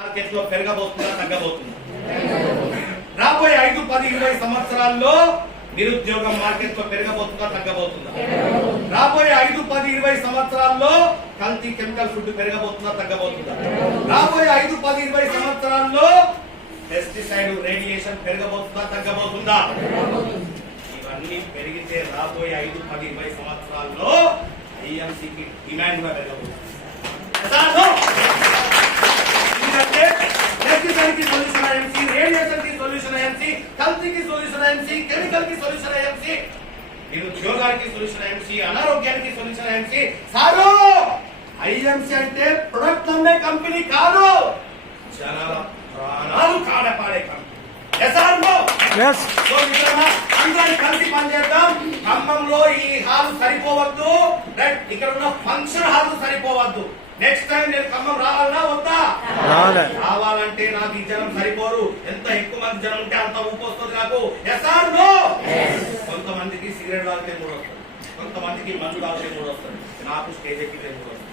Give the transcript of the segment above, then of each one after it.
Market లో పెరగబోతుందా తగ్గబోతుందా? రాబోయే 5, 10, 20 సంవత్సరాల్లో నిరుద్యోగం మార్కెట్ లో పెరగబోతుందా తగ్గబోతుందా? రాబోయే 5, 10, 20 సంవత్సరాల్లో కల్తీ కెమికల్ ఫుడ్ పెరగబోతుందా తగ్గబోతుందా? రాబోయే 5, 10, 20 సంవత్సరాల్లో పెస్టిసైడ్ రేడియేషన్ పెరగబోతుందా తగ్గబోతుందా? ఇవన్నీ పెరిగితే రాబోయే 5, 10, 20 సంవత్సరాల్లో ఐఎంసీకి డిమాండ్ కూడా పెరగబోతుంది. की सॉल्यूशन आईएमसी, रेडिएशन की सॉल्यूशन आईएमसी, कल्ती की सॉल्यूशन आईएमसी, केमिकल की सॉल्यूशन आईएमसी, నిరుద్యోగానికి సొల్యూషన్ ఐఎంసీ, అనారోగ్యానికి సొల్యూషన్ ఐఎంసీ. సారు ఐఎంసీ అంటే ప్రొడక్ట్ అమ్మే కంపెనీ కాదు, జనాల ప్రాణాలు కాపాడే కంపెనీ. అందరం కలిసి పనిచేద్దాం. ఖమ్మంలో ఈ హాల్ సరిపోవద్దు, ఇక్కడ ఉన్న ఫంక్షన్ హాల్ సరిపోవద్దు. నెక్స్ట్ టైం నేను ఖమ్మం రావాలన్నా వద్దా? రావాలంటే నాకు ఈ జనం సరిపోరు. ఎంత ఎక్కువ మంది జనం ఉంటే అంత ఊపు వస్తుంది నాకు. కొంతమందికి సిగరెట్ తాగితే మూడు వస్తుంది, కొంతమందికి మందు తాగితే మూడు వస్తుంది, నాకు స్టేజ్ ఎక్కితే మూడు వస్తుంది.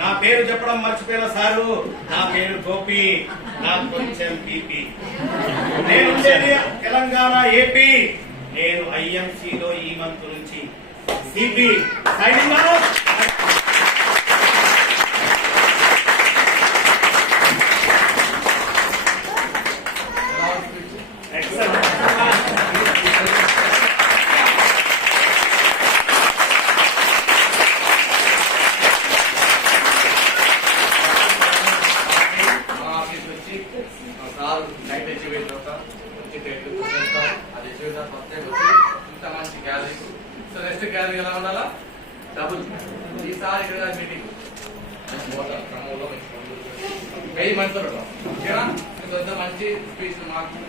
నా పేరు చెప్పడం మర్చిపోయిన సారు, నా పేరు గోపి, నాకు కొంచెం బీపీ. నేను తెలంగాణ, ఏపీ. నేను ఐఎంసీలో ఈ మంత్ నుంచి సిపి సైనింగ్. నెక్స్ట్ గ్యాలరీ ఎలా ఉండాలా? డబుల్. ఈసారి ఇక్కడ మీటింగ్ క్రమంలో మంచి మంచి స్పీచ్ మాకు